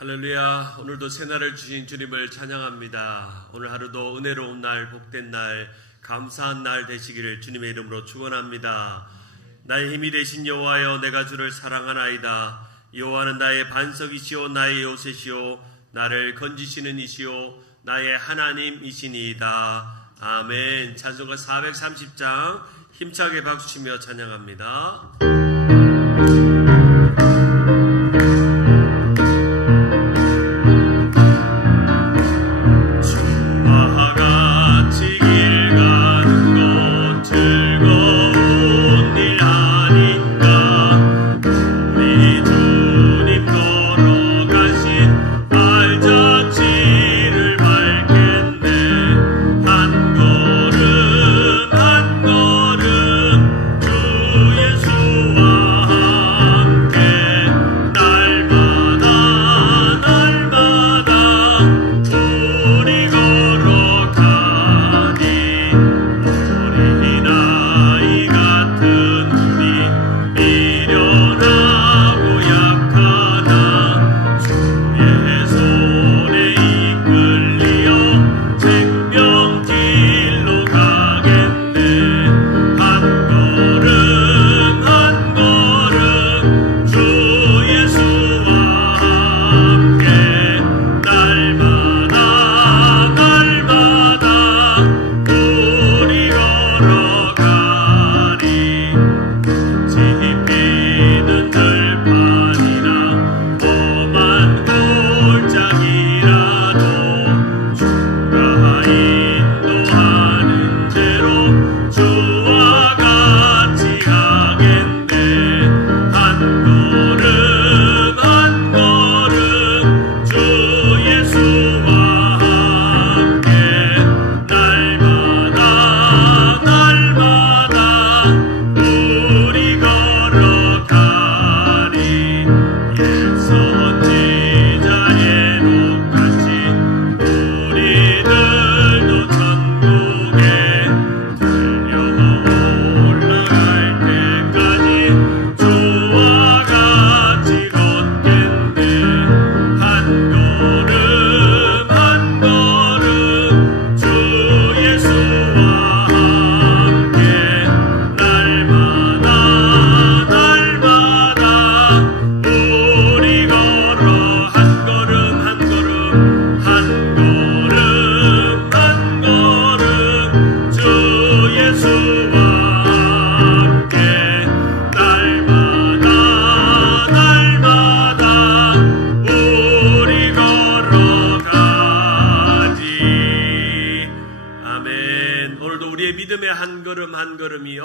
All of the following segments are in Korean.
할렐루야. 오늘도 새날을 주신 주님을 찬양합니다. 오늘 하루도 은혜로운 날, 복된 날, 감사한 날 되시기를 주님의 이름으로 축원합니다. 나의 힘이 되신 여호와여, 내가 주를 사랑하나이다. 여호와는 나의 반석이시오, 나의 요새시오, 나를 건지시는 이시오, 나의 하나님이시니이다. 아멘. 찬송가 430장 힘차게 박수치며 찬양합니다.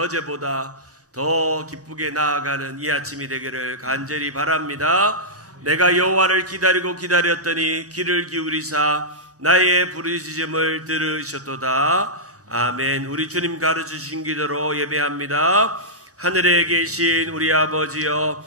어제보다 더 기쁘게 나아가는 이 아침이 되기를 간절히 바랍니다. 내가 여호와를 기다리고 기다렸더니 귀를 기울이사 나의 부르짖음을 들으셨도다. 아멘. 우리 주님 가르치신 기도로 예배합니다. 하늘에 계신 우리 아버지여,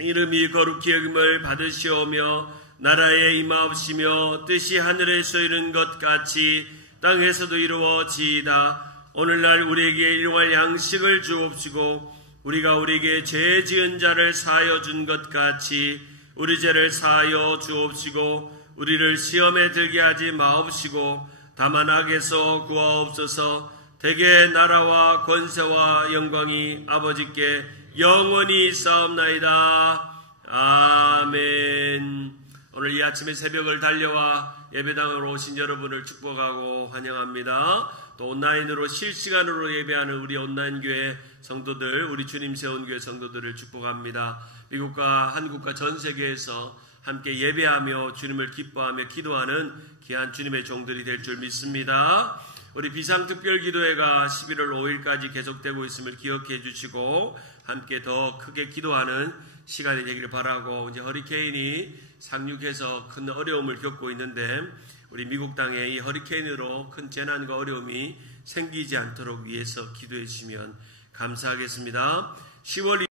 이름이 거룩히 여김을 받으시오며 나라에 임하옵시며 뜻이 하늘에서 이룬 것 같이 땅에서도 이루어지이다. 오늘날 우리에게 일용할 양식을 주옵시고 우리가 우리에게 죄 지은 자를 사하여 준 것 같이 우리 죄를 사하여 주옵시고 우리를 시험에 들게 하지 마옵시고 다만 악에서 구하옵소서. 대개 나라와 권세와 영광이 아버지께 영원히 있사옵나이다. 아멘. 오늘 이 아침에 새벽을 달려와 예배당으로 오신 여러분을 축복하고 환영합니다. 또 온라인으로 실시간으로 예배하는 우리 온라인 교회 성도들, 우리 주님 세운 교회 성도들을 축복합니다. 미국과 한국과 전 세계에서 함께 예배하며 주님을 기뻐하며 기도하는 귀한 주님의 종들이 될 줄 믿습니다. 우리 비상특별기도회가 11월 5일까지 계속되고 있음을 기억해 주시고 함께 더 크게 기도하는 시간이 되기를 바라고, 이제 허리케인이 상륙해서 큰 어려움을 겪고 있는데 우리 미국 땅에 이 허리케인으로 큰 재난과 어려움이 생기지 않도록 위해서 기도해 주시면 감사하겠습니다. 10월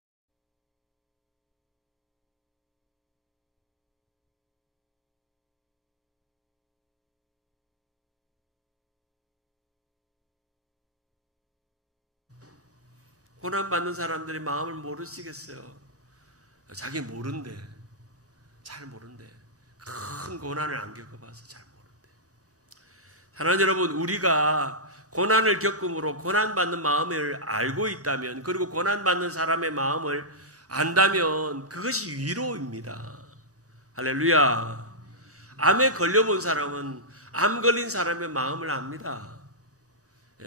고난받는 사람들의 마음을 모르시겠어요. 자기 모른대. 잘 모른대. 큰 고난을 안 겪어봐서 잘 모르는데, 사랑하는 여러분, 우리가 고난을 겪음으로 고난받는 마음을 알고 있다면, 그리고 고난받는 사람의 마음을 안다면 그것이 위로입니다. 할렐루야. 암에 걸려본 사람은 암 걸린 사람의 마음을 압니다.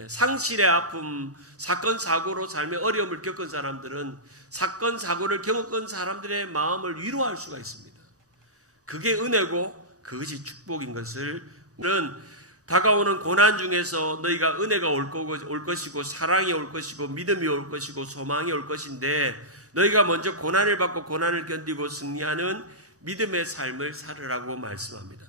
상실의 아픔, 사건 사고로 삶의 어려움을 겪은 사람들은 사건 사고를 겪은 사람들의 마음을 위로할 수가 있습니다. 그게 은혜고 그것이 축복인 것을, 다가오는 고난 중에서 너희가 은혜가 올 것이고 사랑이 올 것이고 믿음이 올 것이고 소망이 올 것인데, 너희가 먼저 고난을 받고 고난을 견디고 승리하는 믿음의 삶을 살으라고 말씀합니다.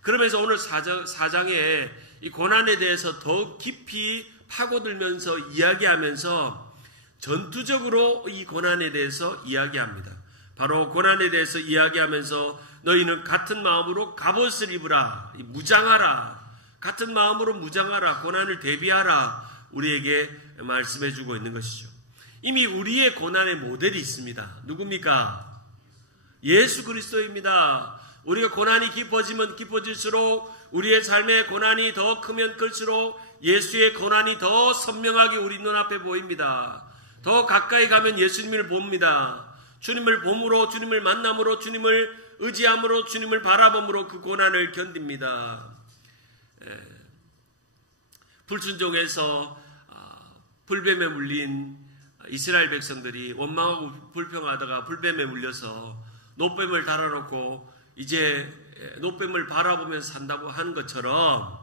그러면서 오늘 4장에 이 고난에 대해서 더 깊이 파고들면서 이야기하면서 전투적으로 이 고난에 대해서 이야기합니다. 바로 고난에 대해서 이야기하면서 너희는 같은 마음으로 갑옷을 입으라, 무장하라, 같은 마음으로 무장하라, 고난을 대비하라, 우리에게 말씀해주고 있는 것이죠. 이미 우리의 고난의 모델이 있습니다. 누굽니까? 예수 그리스도입니다. 우리가 고난이 깊어지면 깊어질수록, 우리의 삶의 고난이 더 크면 클수록 예수의 고난이 더 선명하게 우리 눈앞에 보입니다. 더 가까이 가면 예수님을 봅니다. 주님을 봄으로, 주님을 만남으로, 주님을 의지함으로, 주님을 바라봄으로 그 고난을 견딥니다. 불순종해서 불뱀에 물린 이스라엘 백성들이 원망하고 불평하다가 불뱀에 물려서 노뱀을 달아놓고 이제 노뱀을 바라보면서 산다고 하는 것처럼,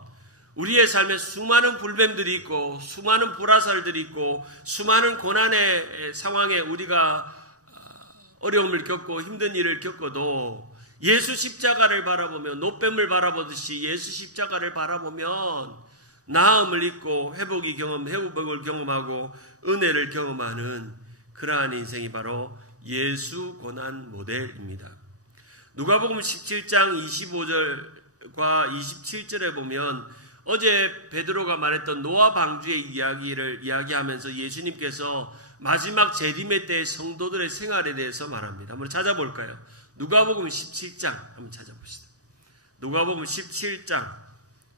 우리의 삶에 수많은 불뱀들이 있고 수많은 불화살들이 있고 수많은 고난의 상황에 우리가 어려움을 겪고 힘든 일을 겪어도 예수 십자가를 바라보며 노뱀을 바라보듯이 예수 십자가를 바라보면 나음을 잊고 회복을 경험하고 은혜를 경험하는 그러한 인생이 바로 예수 고난 모델입니다. 누가복음 17장 25절과 27절에 보면 어제 베드로가 말했던 노아 방주의 이야기를 이야기하면서 예수님께서 마지막 재림의 때의 성도들의 생활에 대해서 말합니다. 한번 찾아볼까요? 누가복음 17장 한번 찾아봅시다. 누가복음 17장,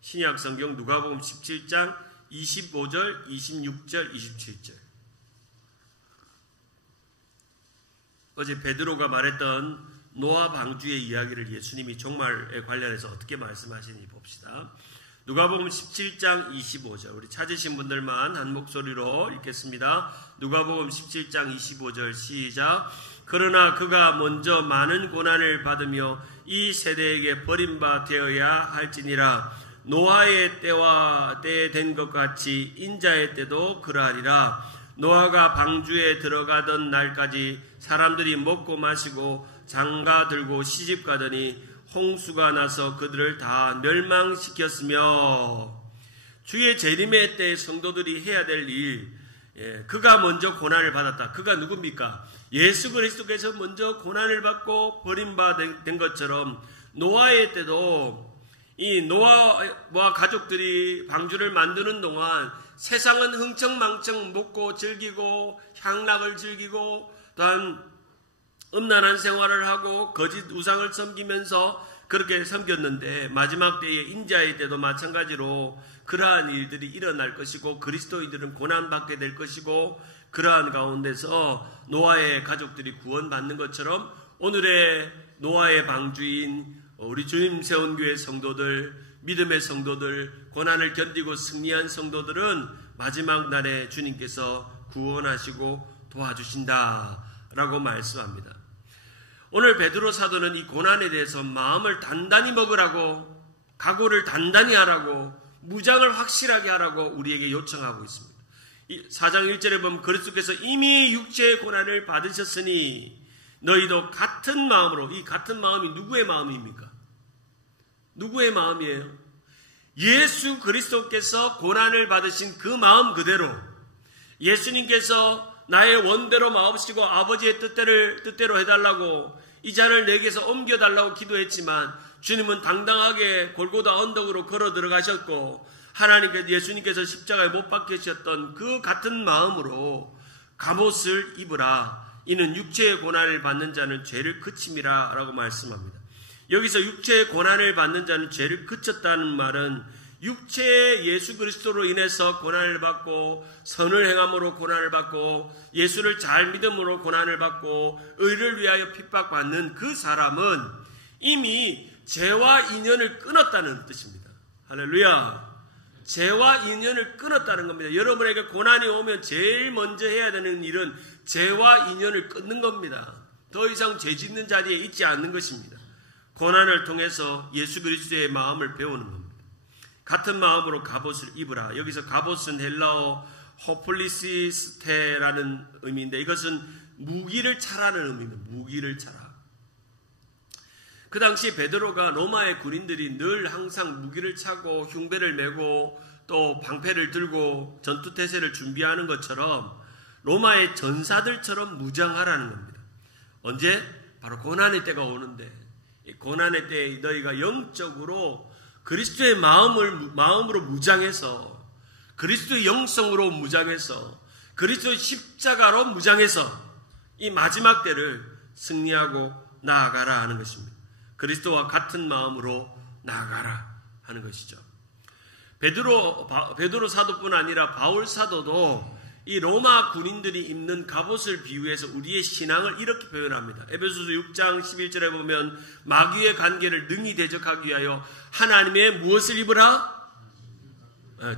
신약 성경 누가복음 17장 25절, 26절, 27절. 어제 베드로가 말했던 노아 방주의 이야기를 예수님이 종말에 관련해서 어떻게 말씀하시는지 봅시다. 누가복음 17장 25절, 우리 찾으신 분들만 한 목소리로 읽겠습니다. 누가복음 17장 25절 시작. 그러나 그가 먼저 많은 고난을 받으며 이 세대에게 버림바 되어야 할지니라. 노아의 때와 때에 된 것 같이 인자의 때도 그러하리라. 노아가 방주에 들어가던 날까지 사람들이 먹고 마시고 장가 들고 시집 가더니 홍수가 나서 그들을 다 멸망시켰으며, 주의 재림의 때에 성도들이 해야 될 일, 그가 먼저 고난을 받았다. 그가 누굽니까? 예수 그리스도께서 먼저 고난을 받고 버림받은 것처럼 노아의 때도 이 노아와 가족들이 방주를 만드는 동안 세상은 흥청망청 먹고 즐기고 향락을 즐기고 또한 음란한 생활을 하고 거짓 우상을 섬기면서 그렇게 섬겼는데, 마지막 때에 인자의 때도 마찬가지로 그러한 일들이 일어날 것이고 그리스도인들은 고난받게 될 것이고, 그러한 가운데서 노아의 가족들이 구원받는 것처럼 오늘의 노아의 방주인 우리 주님 세운 교회 성도들, 믿음의 성도들, 고난을 견디고 승리한 성도들은 마지막 날에 주님께서 구원하시고 도와주신다라고 말씀합니다. 오늘 베드로 사도는 이 고난에 대해서 마음을 단단히 먹으라고, 각오를 단단히 하라고, 무장을 확실하게 하라고 우리에게 요청하고 있습니다. 4장 1절에 보면 그리스도께서 이미 육체의 고난을 받으셨으니 너희도 같은 마음으로, 이 같은 마음이 누구의 마음입니까? 누구의 마음이에요? 예수 그리스도께서 고난을 받으신 그 마음 그대로, 예수님께서 나의 원대로 마옵시고 아버지의 뜻대로 해달라고 이 잔을 내게서 옮겨달라고 기도했지만 주님은 당당하게 골고다 언덕으로 걸어 들어가셨고, 하나님께서, 예수님께서 십자가에 못 박히셨던 그 같은 마음으로 갑옷을 입으라. 이는 육체의 고난을 받는 자는 죄를 그침이라 라고 말씀합니다. 여기서 육체의 고난을 받는 자는 죄를 그쳤다는 말은 육체의 예수 그리스도로 인해서 고난을 받고 선을 행함으로 고난을 받고 예수를 잘 믿음으로 고난을 받고 의를 위하여 핍박받는 그 사람은 이미 죄와 인연을 끊었다는 뜻입니다. 할렐루야. 죄와 인연을 끊었다는 겁니다. 여러분에게 고난이 오면 제일 먼저 해야 되는 일은 죄와 인연을 끊는 겁니다. 더 이상 죄 짓는 자리에 있지 않는 것입니다. 고난을 통해서 예수 그리스도의 마음을 배우는 겁니다. 같은 마음으로 갑옷을 입으라. 여기서 갑옷은 헬라어 호플리시스테라는 의미인데 이것은 무기를 차라는 의미입니다. 무기를 차라. 그 당시 베드로가 로마의 군인들이 늘 항상 무기를 차고 흉배를 메고 또 방패를 들고 전투태세를 준비하는 것처럼 로마의 전사들처럼 무장하라는 겁니다. 언제? 바로 고난의 때가 오는데 이 고난의 때에 너희가 영적으로 그리스도의 마음으로 무장해서 그리스도의 영성으로 무장해서 그리스도의 십자가로 무장해서 이 마지막 때를 승리하고 나아가라 하는 것입니다. 그리스도와 같은 마음으로 나아가라 하는 것이죠. 베드로 사도뿐 아니라 바울 사도도 이 로마 군인들이 입는 갑옷을 비유해서 우리의 신앙을 이렇게 표현합니다. 에베소서 6장 11절에 보면 마귀의 관계를 능히 대적하기 위하여 하나님의 무엇을 입으라?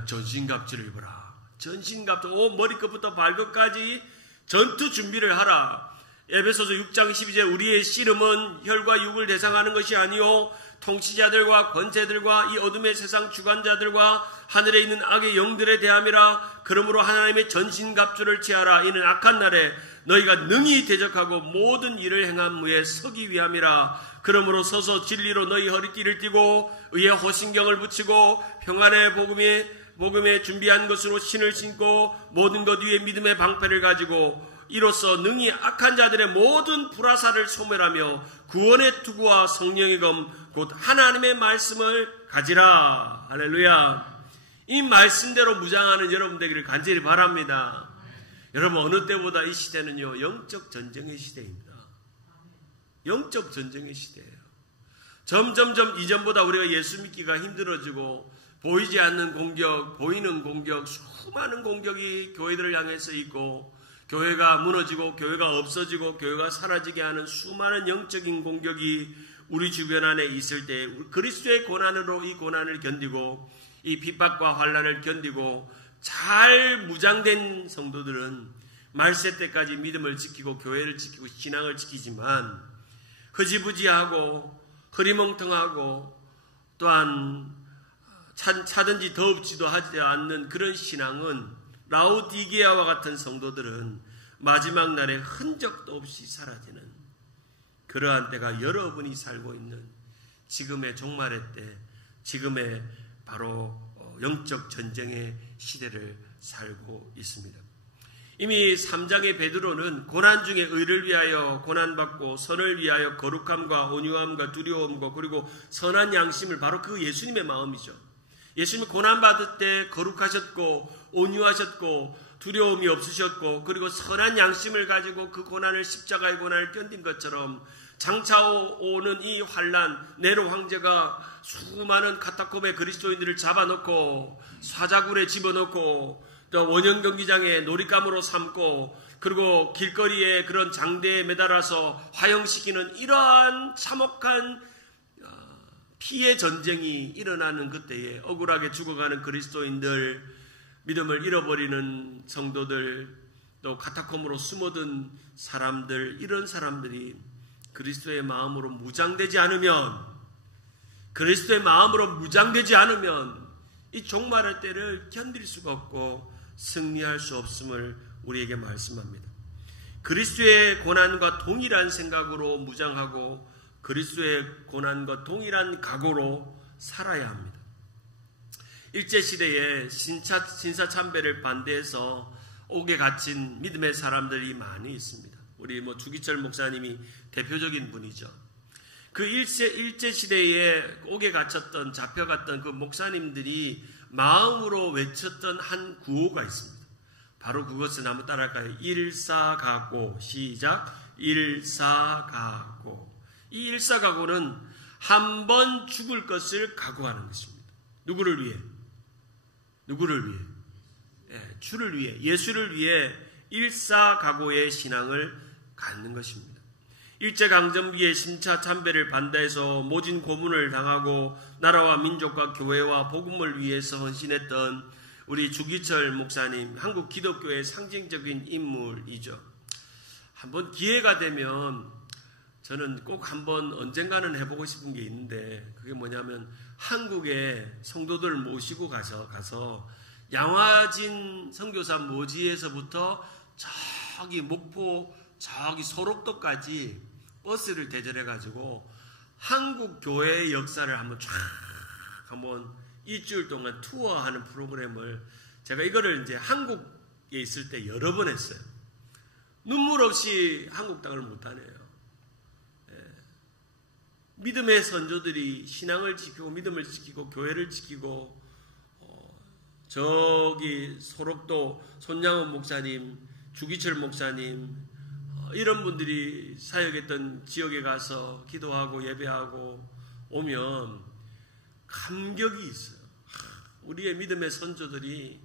전신갑주를 입으라. 전신갑주, 머리끝부터 발끝까지 전투 준비를 하라. 에베소서 6장 12절 우리의 씨름은 혈과 육을 대상하는 것이 아니요 통치자들과 권세들과 이 어둠의 세상 주관자들과 하늘에 있는 악의 영들에 대함이라. 그러므로 하나님의 전신갑주를 취하라. 이는 악한 날에 너희가 능히 대적하고 모든 일을 행한 후에 서기 위함이라. 그러므로 서서 진리로 너희 허리띠를 띠고 의의 호신경을 붙이고 평안의 복음에 준비한 것으로 신을 신고 모든 것 위에 믿음의 방패를 가지고 이로써 능히 악한 자들의 모든 불화살을 소멸하며 구원의 투구와 성령의 검 곧 하나님의 말씀을 가지라. 할렐루야. 이 말씀대로 무장하는 여러분 되기를 간절히 바랍니다. 여러분 어느 때보다 이 시대는요 영적 전쟁의 시대입니다. 영적 전쟁의 시대예요. 점점점 이전보다 우리가 예수 믿기가 힘들어지고 보이지 않는 공격, 보이는 공격, 수많은 공격이 교회들을 향해서 있고 교회가 무너지고 교회가 없어지고 교회가 사라지게 하는 수많은 영적인 공격이 우리 주변 안에 있을 때 그리스도의 고난으로 이 고난을 견디고 이 핍박과 환난을 견디고 잘 무장된 성도들은 말세 때까지 믿음을 지키고 교회를 지키고 신앙을 지키지만 흐지부지하고 흐리멍텅하고 또한 차든지 더웁지도 하지 않는 그런 신앙은 라오디게아와 같은 성도들은 마지막 날에 흔적도 없이 사라지는 그러한 때가 여러분이 살고 있는 지금의 종말의 때, 지금의 바로 영적 전쟁의 시대를 살고 있습니다. 이미 3장의 베드로는 고난 중에 의를 위하여 고난받고 선을 위하여 거룩함과 온유함과 두려움과 그리고 선한 양심을 바로 그 예수님의 마음이죠. 예수님이 고난받을 때 거룩하셨고 온유하셨고 두려움이 없으셨고 그리고 선한 양심을 가지고 그 고난을 십자가의 고난을 견딘 것처럼 장차 오는 이 환난 네로 황제가 수많은 카타콤의 그리스도인들을 잡아놓고 사자굴에 집어넣고 또 원형 경기장에 놀잇감으로 삼고 그리고 길거리에 그런 장대에 매달아서 화형시키는 이러한 참혹한 피의 전쟁이 일어나는 그때에 억울하게 죽어가는 그리스도인들, 믿음을 잃어버리는 성도들, 또 카타콤으로 숨어든 사람들, 이런 사람들이 그리스도의 마음으로 무장되지 않으면 이 종말의 때를 견딜 수가 없고 승리할 수 없음을 우리에게 말씀합니다. 그리스도의 고난과 동일한 생각으로 무장하고 그리스도의 고난과 동일한 각오로 살아야 합니다. 일제시대에 신사참배를 반대해서 옥에 갇힌 믿음의 사람들이 많이 있습니다. 우리 주기철 목사님이 대표적인 분이죠. 그 일제시대에 옥에 갇혔던, 잡혀갔던 그 목사님들이 마음으로 외쳤던 한 구호가 있습니다. 바로 그것을 한번 따라할까요? 일사각오. 시작. 일사각오. 이 일사각오는 한 번 죽을 것을 각오하는 것입니다. 누구를 위해? 누구를 위해? 주를 위해, 예수를 위해 일사각오의 신앙을 갖는 것입니다. 일제강점기에 심차 참배를 반대해서 모진 고문을 당하고 나라와 민족과 교회와 복음을 위해서 헌신했던 우리 주기철 목사님, 한국 기독교의 상징적인 인물이죠. 한번 기회가 되면 저는 꼭 한번 언젠가는 해보고 싶은 게 있는데, 그게 뭐냐면 한국의 성도들 모시고 가서 양화진 선교사 모지에서부터 저기 목포 저기 소록도까지 버스를 대절해가지고 한국 교회의 역사를 한번 일주일 동안 투어하는 프로그램을 제가 이거를 이제 한국에 있을 때 여러 번 했어요. 눈물 없이 한국 땅을 못 다녀요. 믿음의 선조들이 신앙을 지키고 믿음을 지키고 교회를 지키고 저기 소록도 손양원 목사님, 주기철 목사님 이런 분들이 사역했던 지역에 가서 기도하고 예배하고 오면 감격이 있어요. 우리의 믿음의 선조들이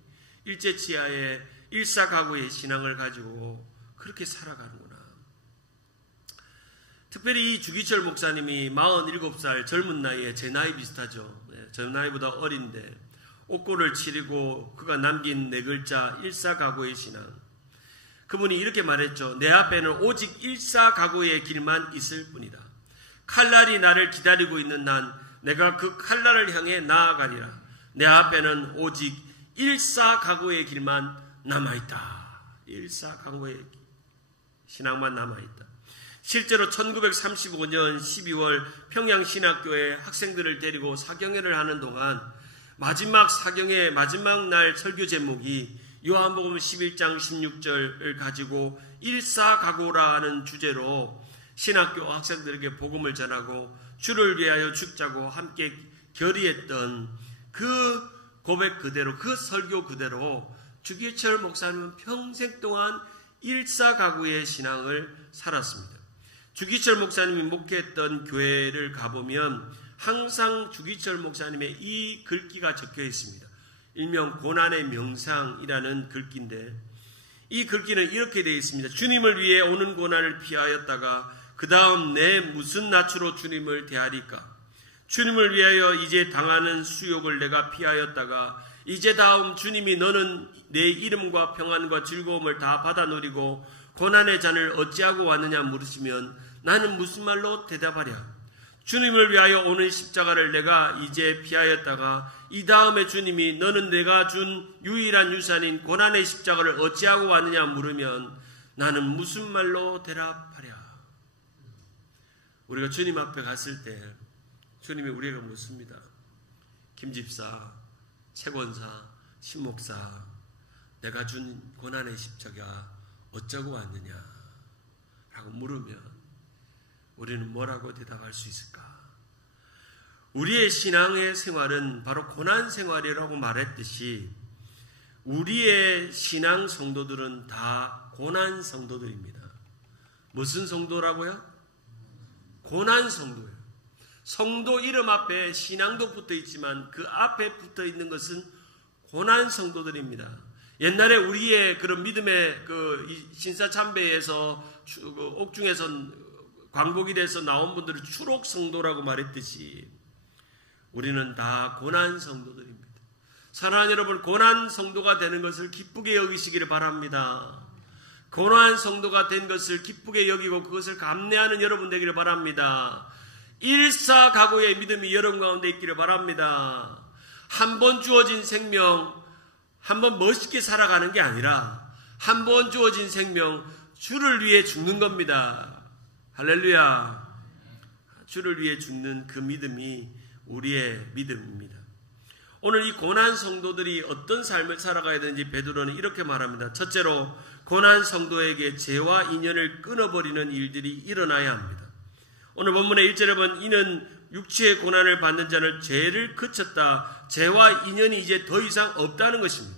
일제치하에 일사각오의 신앙을 가지고 그렇게 살아가는구나. 특별히 이 주기철 목사님이 47살 젊은 나이에 제 나이 비슷하죠. 제 나이보다 어린데 옥고를 치르고 그가 남긴 4글자 일사각오의 신앙. 그분이 이렇게 말했죠. 내 앞에는 오직 일사각오의 길만 있을 뿐이다. 칼날이 나를 기다리고 있는 난 내가 그 칼날을 향해 나아가리라. 내 앞에는 오직 일사각오의 길만 남아있다. 일사각오의 신앙만 남아있다. 실제로 1935년 12월 평양신학교에 학생들을 데리고 사경회를 하는 동안 마지막 사경회 마지막 날 설교 제목이 요한복음 11장 16절을 가지고 일사각오라는 주제로 신학교 학생들에게 복음을 전하고 주를 위하여 죽자고 함께 결의했던 그 고백 그대로, 그 설교 그대로 주기철 목사님은 평생 동안 일사각오의 신앙을 살았습니다. 주기철 목사님이 목회했던 교회를 가보면 항상 주기철 목사님의 이 글귀가 적혀 있습니다. 일명 고난의 명상이라는 글귀인데, 이 글귀는 이렇게 되어 있습니다. 주님을 위해 오는 고난을 피하였다가 그 다음 내 무슨 낯으로 주님을 대하리까? 주님을 위하여 이제 당하는 수욕을 내가 피하였다가 이제 다음 주님이 너는 내 이름과 평안과 즐거움을 다 받아 누리고 고난의 잔을 어찌하고 왔느냐 물으시면 나는 무슨 말로 대답하랴? 주님을 위하여 오는 십자가를 내가 이제 피하였다가 이 다음에 주님이 너는 내가 준 유일한 유산인 고난의 십자가를 어찌하고 왔느냐 물으면 나는 무슨 말로 대답하랴? 우리가 주님 앞에 갔을 때 주님이 우리에게 묻습니다. 김집사, 최권사, 신목사, 내가 준 고난의 십자가 어쩌고 왔느냐? 라고 물으면 우리는 뭐라고 대답할 수 있을까? 우리의 신앙의 생활은 바로 고난 생활이라고 말했듯이 우리의 신앙 성도들은 다 고난 성도들입니다. 무슨 성도라고요? 고난 성도예요. 성도 이름 앞에 신앙도 붙어 있지만 그 앞에 붙어 있는 것은 고난 성도들입니다. 옛날에 우리의 그런 믿음의 그 신사참배에서 옥중에서 광복이 돼서 나온 분들을 추록 성도라고 말했듯이 우리는 다 고난 성도들입니다. 사랑하는 여러분, 고난 성도가 되는 것을 기쁘게 여기시기를 바랍니다. 고난 성도가 된 것을 기쁘게 여기고 그것을 감내하는 여러분 되기를 바랍니다. 일사각오의 믿음이 여러분 가운데 있기를 바랍니다. 한 번 주어진 생명, 한 번 멋있게 살아가는 게 아니라 한 번 주어진 생명, 주를 위해 죽는 겁니다. 할렐루야. 주를 위해 죽는 그 믿음이 우리의 믿음입니다. 오늘 이 고난 성도들이 어떤 삶을 살아가야 되는지 베드로는 이렇게 말합니다. 첫째로 고난 성도에게 죄와 인연을 끊어버리는 일들이 일어나야 합니다. 오늘 본문의 1절에 보면 이는 육체의 고난을 받는 자는 죄를 그쳤다. 죄와 인연이 이제 더 이상 없다는 것입니다.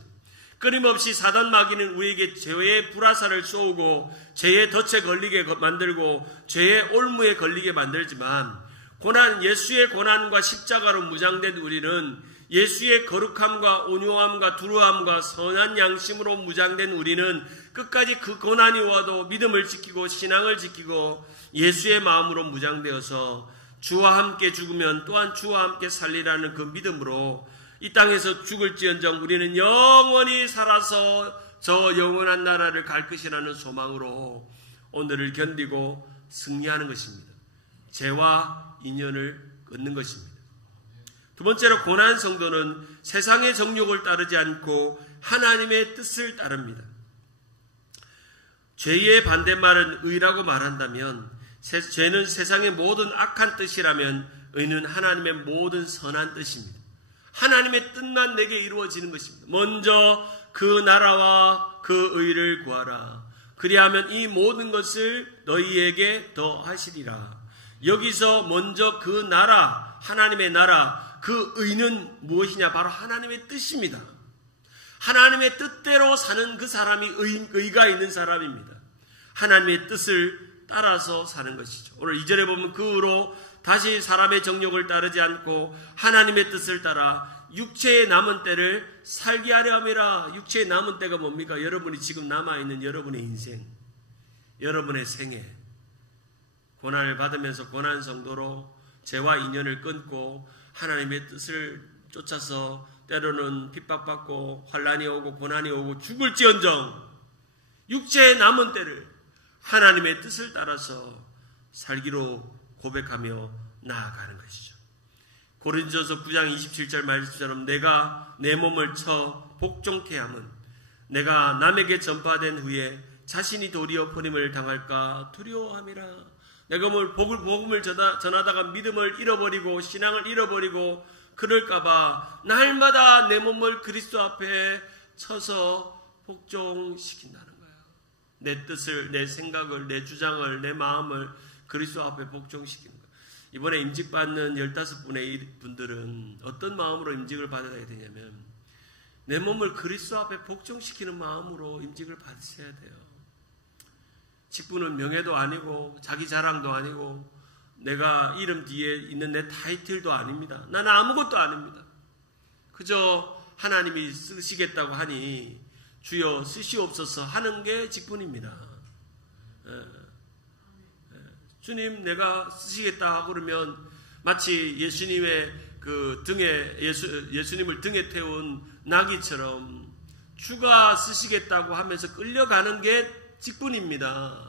끊임없이 사단 마귀는 우리에게 죄의 불화살을 쏘고 죄의 덫에 걸리게 만들고 죄의 올무에 걸리게 만들지만 예수의 고난과 십자가로 무장된 우리는, 예수의 거룩함과 온유함과 두루함과 선한 양심으로 무장된 우리는 끝까지 그 고난이 와도 믿음을 지키고 신앙을 지키고 예수의 마음으로 무장되어서 주와 함께 죽으면 또한 주와 함께 살리라는 그 믿음으로 이 땅에서 죽을지언정 우리는 영원히 살아서 저 영원한 나라를 갈 것이라는 소망으로 오늘을 견디고 승리하는 것입니다. 죄와 인연을 끊는 것입니다. 두 번째로, 고난 성도는 세상의 정욕을 따르지 않고 하나님의 뜻을 따릅니다. 죄의 반대말은 의라고 말한다면, 죄는 세상의 모든 악한 뜻이라면 의는 하나님의 모든 선한 뜻입니다. 하나님의 뜻만 내게 이루어지는 것입니다. 먼저 그 나라와 그 의를 구하라. 그리하면 이 모든 것을 너희에게 더하시리라. 여기서 먼저 그 나라, 하나님의 나라, 그 의는 무엇이냐? 바로 하나님의 뜻입니다. 하나님의 뜻대로 사는 그 사람이 의가 있는 사람입니다. 하나님의 뜻을 따라서 사는 것이죠. 오늘 2절에 보면 그 후로 다시 사람의 정욕을 따르지 않고 하나님의 뜻을 따라 육체의 남은 때를 살게 하려 함이라. 육체의 남은 때가 뭡니까? 여러분이 지금 남아있는 여러분의 인생, 여러분의 생애, 고난을 받으면서 고난 성도로 죄와 인연을 끊고 하나님의 뜻을 쫓아서 때로는 핍박받고 환난이 오고 고난이 오고 죽을지언정 육체의 남은 때를 하나님의 뜻을 따라서 살기로 고백하며 나아가는 것이죠. 고린도전서 9장 27절 말씀처럼 내가 내 몸을 쳐 복종케 함은 내가 남에게 전파된 후에 자신이 도리어 버림을 당할까 두려워함이라. 내가 복음을 전하다가 믿음을 잃어버리고 신앙을 잃어버리고 그럴까봐 날마다 내 몸을 그리스도 앞에 쳐서 복종시킨다는 거예요. 내 뜻을, 내 생각을, 내 주장을, 내 마음을 그리스도 앞에 복종시키는 거예요. 이번에 임직받는 15분의 분들은 어떤 마음으로 임직을 받아야 되냐면 내 몸을 그리스도 앞에 복종시키는 마음으로 임직을 받으셔야 돼요. 직분은 명예도 아니고 자기 자랑도 아니고 내가 이름 뒤에 있는 내 타이틀도 아닙니다. 나는 아무것도 아닙니다. 그저 하나님이 쓰시겠다고 하니 주여 쓰시옵소서 하는 게 직분입니다. 주님 내가 쓰시겠다 하고 그러면 마치 예수님의 그 등에 예수님을 등에 태운 나귀처럼 주가 쓰시겠다고 하면서 끌려가는 게 직분입니다.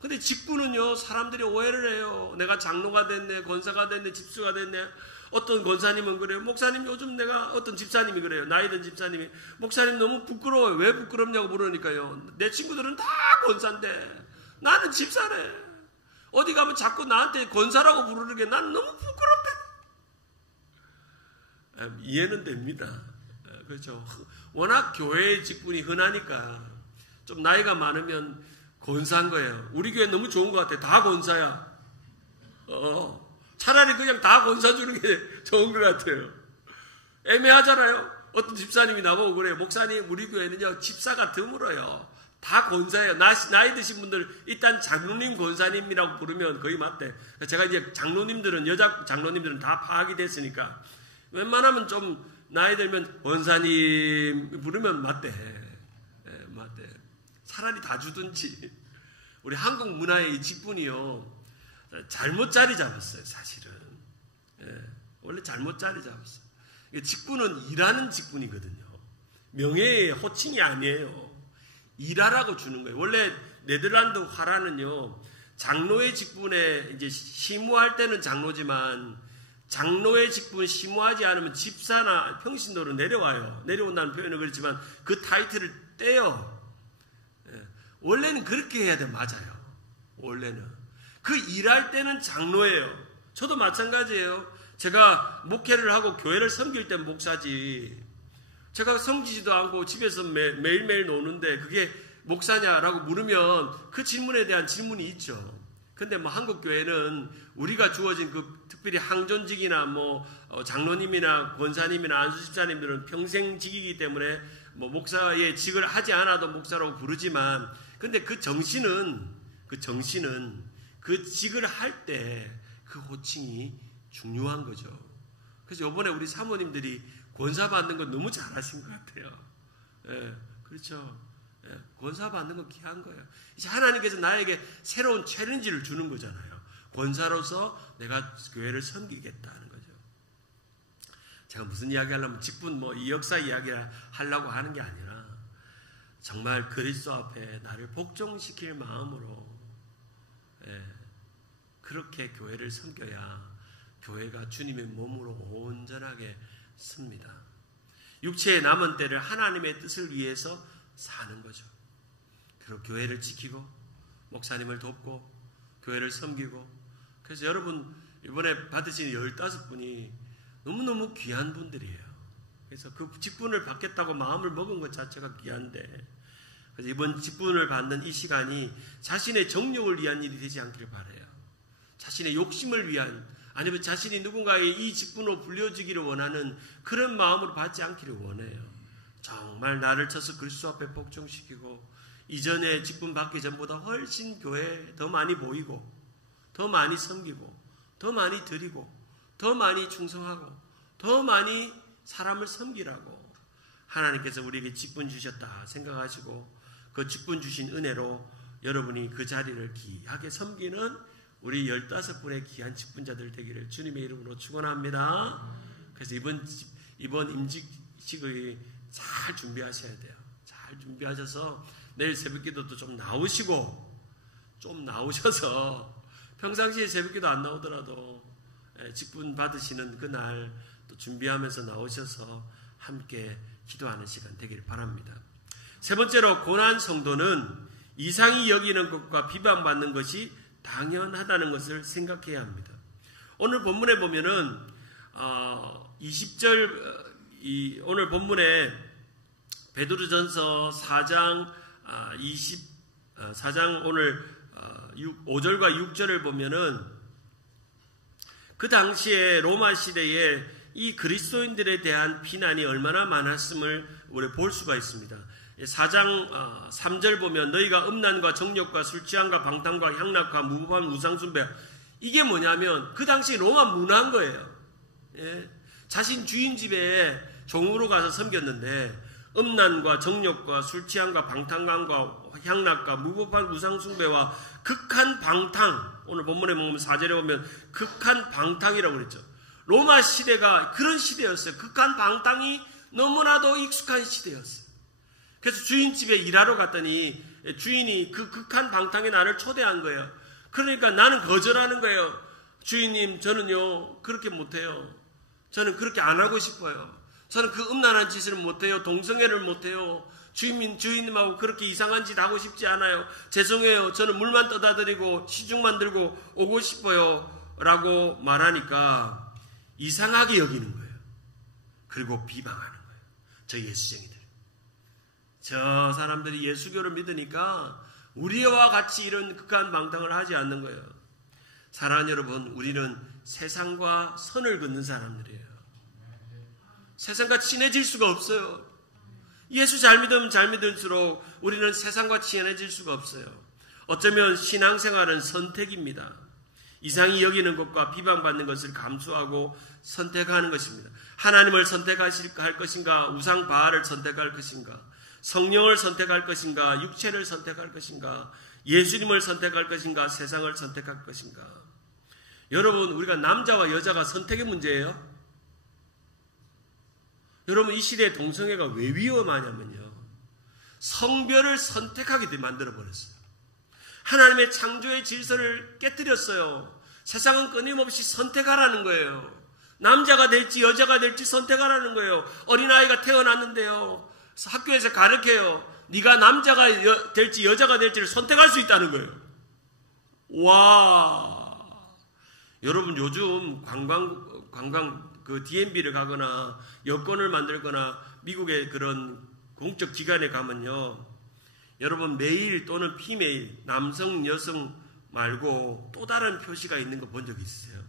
근데 직분은요, 사람들이 오해를 해요. 내가 장로가 됐네, 권사가 됐네, 집수가 됐네. 어떤 권사님은 그래요. 목사님 요즘 어떤 집사님이 그래요. 나이 든 집사님이 목사님 너무 부끄러워요. 왜 부끄럽냐고 물으니까요. 내 친구들은 다 권사인데 나는 집사래. 어디 가면 자꾸 나한테 권사라고 부르는 게 난 너무 부끄럽대. 이해는 됩니다. 그렇죠. 워낙 교회의 직분이 흔하니까 좀 나이가 많으면 권사인 거예요. 우리 교회 너무 좋은 것 같아. 다 권사야. 차라리 그냥 다 권사 주는 게 좋은 것 같아요. 애매하잖아요. 어떤 집사님이 나보고 그래요. 목사님 우리 교회는요 집사가 드물어요. 다 권사예요. 나이 드신 분들 일단 장로님 권사님이라고 부르면 거의 맞대. 제가 이제 여자 장로님들은 다 파악이 됐으니까 웬만하면 좀 나이 들면 권사님 부르면 맞대. 맞대. 차라리 다 주든지. 우리 한국 문화의 이 직분이요 잘못 자리 잡았어요. 사실은 원래 잘못 자리 잡았어요. 직분은 일하는 직분이거든요. 명예의 호칭이 아니에요. 일하라고 주는 거예요. 원래 네덜란드 화라는요 장로의 직분에 이제 심우할 때는 장로지만 장로의 직분 심우하지 않으면 집사나 평신도로 내려와요. 내려온다는 표현은 그렇지만 그 타이틀을 떼요. 원래는 그렇게 해야 돼. 맞아요. 원래는 그 일할 때는 장로예요. 저도 마찬가지예요. 제가 목회를 하고 교회를 섬길 땐 목사지. 제가 섬기지도 않고 집에서 매일매일 노는데 그게 목사냐라고 물으면 그 질문에 대한 질문이 있죠. 근데 한국 교회는 우리가 주어진 그 특별히 항존직이나 장로님이나 권사님이나 안수집사님들은 평생직이기 때문에 목사의 직을 하지 않아도 목사라고 부르지만 근데 그 정신은 그 직을 할 때 그 호칭이 중요한 거죠. 그래서 이번에 우리 사모님들이 권사 받는 거 너무 잘하신 것 같아요. 예, 그렇죠. 예, 권사 받는 건 귀한 거예요. 이제 하나님께서 나에게 새로운 챌린지를 주는 거잖아요. 권사로서 내가 교회를 섬기겠다는 거죠. 제가 무슨 이야기 하려면 직분 이 역사 이야기를 하려고 하는 게 아니라 정말 그리스도 앞에 나를 복종시킬 마음으로 그렇게 교회를 섬겨야 교회가 주님의 몸으로 온전하게 씁니다. 육체의 남은 때를 하나님의 뜻을 위해서 사는 거죠. 그리고 교회를 지키고 목사님을 돕고 교회를 섬기고, 그래서 여러분 이번에 받으신 15분이 너무너무 귀한 분들이에요. 그래서 그 직분을 받겠다고 마음을 먹은 것 자체가 귀한데, 그래서 이번 직분을 받는 이 시간이 자신의 정욕을 위한 일이 되지 않기를 바라요. 자신의 욕심을 위한, 아니면 자신이 누군가의 이 직분으로 불려지기를 원하는 그런 마음으로 받지 않기를 원해요. 정말 나를 쳐서 그리스도 앞에 복종시키고 이전에 직분 받기 전보다 훨씬 교회에 더 많이 보이고 더 많이 섬기고 더 많이 드리고 더 많이 충성하고 더 많이 사람을 섬기라고 하나님께서 우리에게 직분 주셨다 생각하시고, 그 직분 주신 은혜로 여러분이 그 자리를 귀하게 섬기는 우리 15분의 귀한 직분자들 되기를 주님의 이름으로 축원합니다. 그래서 이번 임직식을 잘 준비하셔야 돼요. 잘 준비하셔서 내일 새벽기도도 좀 나오셔서 평상시에 새벽기도 안 나오더라도 직분 받으시는 그날 또 준비하면서 나오셔서 함께 기도하는 시간 되기를 바랍니다. 세 번째로, 고난 성도는 이상히 여기는 것과 비방받는 것이 당연하다는 것을 생각해야 합니다. 오늘 본문에 보면은 20절 오늘 본문에 베드로전서 4장 4장 오늘 5절과 6절을 보면은 그 당시에 로마 시대에 이 그리스도인들에 대한 비난이 얼마나 많았음을 우리 볼 수가 있습니다. 4장 3절 보면 너희가 음란과 정욕과 술취함과 방탕과 향락과 무법한 우상숭배, 이게 뭐냐면 그 당시 로마 문화인 거예요. 예? 자신 주인 집에 종으로 가서 섬겼는데 음란과 정욕과 술취함과 방탕함과 향락과 무법한 우상숭배와 극한 방탕, 오늘 본문에 보면 4절에 보면 극한 방탕이라고 그랬죠. 로마 시대가 그런 시대였어요. 극한 방탕이 너무나도 익숙한 시대였어요. 그래서 주인집에 일하러 갔더니 주인이 그 극한 방탕에 나를 초대한 거예요. 그러니까 나는 거절하는 거예요. 주인님, 저는요 그렇게 못해요. 저는 그렇게 안 하고 싶어요. 저는 그 음란한 짓을 못해요. 동성애를 못해요. 주인님하고 그렇게 이상한 짓 하고 싶지 않아요. 죄송해요. 저는 물만 떠다 드리고 시중만 들고 오고 싶어요 라고 말하니까 이상하게 여기는 거예요. 그리고 비방하는 거예요. 저 예수쟁이들. 저 사람들이 예수교를 믿으니까 우리와 같이 이런 극한 방탕을 하지 않는 거예요. 사랑하는 여러분, 우리는 세상과 선을 긋는 사람들이에요. 세상과 친해질 수가 없어요. 예수 잘 믿으면 잘 믿을수록 우리는 세상과 친해질 수가 없어요. 어쩌면 신앙생활은 선택입니다. 이상히 여기는 것과 비방받는 것을 감수하고 선택하는 것입니다. 하나님을 선택할 것인가, 우상 바알을 선택할 것인가, 성령을 선택할 것인가, 육체를 선택할 것인가, 예수님을 선택할 것인가, 세상을 선택할 것인가. 여러분, 우리가 남자와 여자가 선택의 문제예요. 여러분, 이 시대의 동성애가 왜 위험하냐면요, 성별을 선택하게 만들어버렸어요. 하나님의 창조의 질서를 깨뜨렸어요. 세상은 끊임없이 선택하라는 거예요. 남자가 될지 여자가 될지 선택하라는 거예요. 어린아이가 태어났는데요, 학교에서 가르쳐요. 네가 남자가 될지 여자가 될지를 선택할 수 있다는 거예요. 와, 여러분 요즘 관광 그 DMB를 가거나 여권을 만들거나 미국의 그런 공적 기관에 가면요, 여러분 메일 또는 피메일, 남성 여성 말고 또 다른 표시가 있는 거 본 적 있으세요?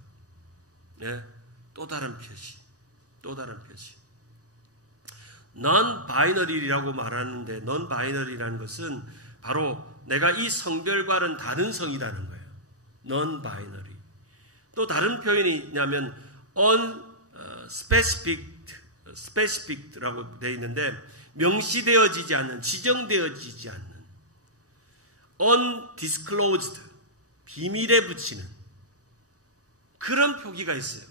네? 또 다른 표시. non-binary라고 말하는데, non-binary라는 것은 바로 내가 이 성별과는 다른 성이라는 거예요. non-binary. 또 다른 표현이 있냐면 specific라고 되어 있는데 명시되어지지 않는, 지정되어지지 않는, undisclosed, 비밀에 붙이는 그런 표기가 있어요.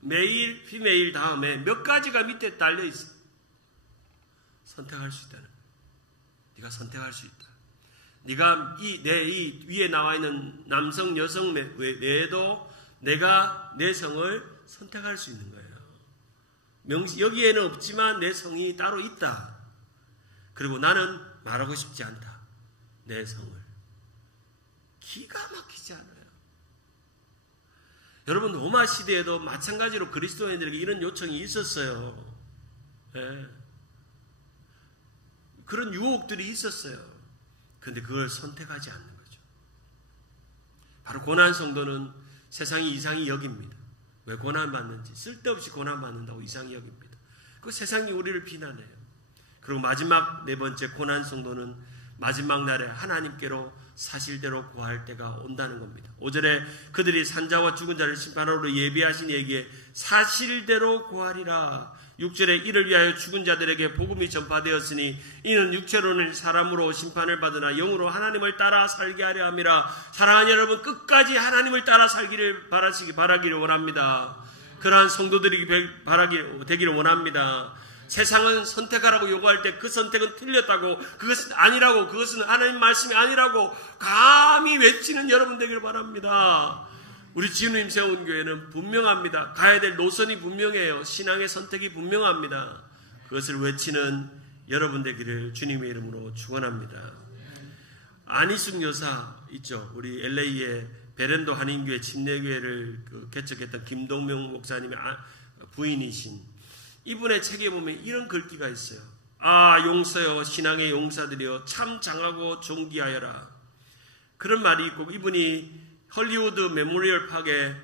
메일, 피메일 다음에 몇 가지가 밑에 달려 있어요. 선택할 수 있다는 거예요. 네가 선택할 수 있다. 네가 이 위에 나와 있는 남성, 여성 외에도 내가 내 성을 선택할 수 있는 거예요. 여기에는 없지만 내 성이 따로 있다. 그리고 나는 말하고 싶지 않다. 내 성을. 기가 막히지 않아요. 여러분, 로마 시대에도 마찬가지로 그리스도인들에게 이런 요청이 있었어요. 네. 그런 유혹들이 있었어요. 그런데 그걸 선택하지 않는 거죠. 바로 고난 성도는 세상이 이상히 여깁니다. 왜 고난받는지, 쓸데없이 고난받는다고 이상히 여깁니다. 그 세상이 우리를 비난해요. 그리고 마지막 네 번째, 고난 성도는 마지막 날에 하나님께로 사실대로 구할 때가 온다는 겁니다. 5절에 그들이 산자와 죽은 자를 심판하러 예비하신 이에게 사실대로 구하리라. 6절에 이를 위하여 죽은 자들에게 복음이 전파되었으니 이는 육체로는 사람으로 심판을 받으나 영으로 하나님을 따라 살게 하려 함이라. 사랑하는 여러분, 끝까지 하나님을 따라 살기를 바라기를 원합니다. 그러한 성도들이 되기를 원합니다. 세상은 선택하라고 요구할 때 그 선택은 틀렸다고, 그것은 아니라고, 그것은 하나님 말씀이 아니라고 감히 외치는 여러분 되기를 바랍니다. 우리 주님 세운 교회는 분명합니다. 가야 될 노선이 분명해요. 신앙의 선택이 분명합니다. 그것을 외치는 여러분 되기를 주님의 이름으로 축원합니다. 안희숙 여사 있죠. 우리 LA의 베렌도 한인교회 침례교회를 개척했던 김동명 목사님의 부인이신 이분의 책에 보면 이런 글귀가 있어요. 아, 용서여, 신앙의 용사들이여, 참 장하고 존귀하여라. 그런 말이 있고, 이분이 헐리우드 메모리얼 파크에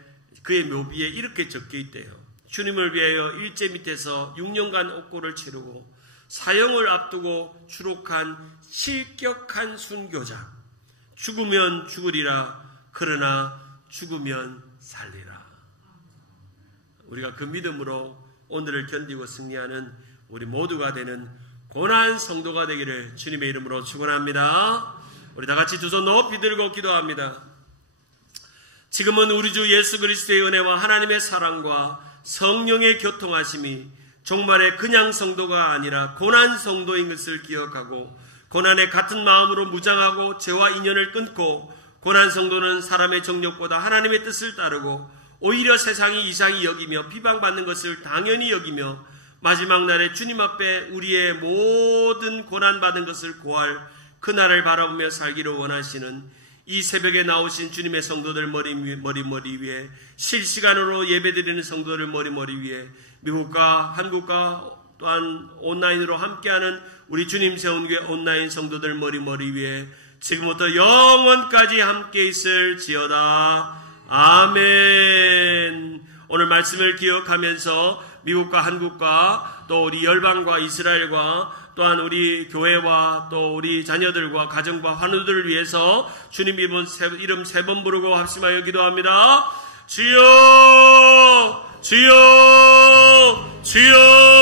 그의 묘비에 이렇게 적혀 있대요. 주님을 위하여 일제 밑에서 6년간 옥고를 치르고 사형을 앞두고 추록한 실격한 순교자. 죽으면 죽으리라. 그러나 죽으면 살리라. 우리가 그 믿음으로 오늘을 견디고 승리하는 우리 모두가 되는 고난 성도가 되기를 주님의 이름으로 축원합니다. 우리 다 같이 두 손 높이 들고 기도합니다. 지금은 우리 주 예수 그리스도의 은혜와 하나님의 사랑과 성령의 교통하심이 종말의 그냥 성도가 아니라 고난 성도인 것을 기억하고 고난에 같은 마음으로 무장하고 죄와 인연을 끊고, 고난 성도는 사람의 정욕보다 하나님의 뜻을 따르고 오히려 세상이 이상히 여기며 비방받는 것을 당연히 여기며 마지막 날에 주님 앞에 우리의 모든 고난받은 것을 고할 그날을 바라보며 살기를 원하시는 이 새벽에 나오신 주님의 성도들 머리 위에, 실시간으로 예배드리는 성도들 머리 위에, 미국과 한국과 또한 온라인으로 함께하는 우리 주님 세운 교회 온라인 성도들 머리 위에 지금부터 영원까지 함께 있을지어다. 아멘. 오늘 말씀을 기억하면서 미국과 한국과 또 우리 열방과 이스라엘과 또한 우리 교회와 또 우리 자녀들과 가정과 환우들을 위해서 주님 이름 세 번 부르고 합심하여 기도합니다. 주여, 주여, 주여.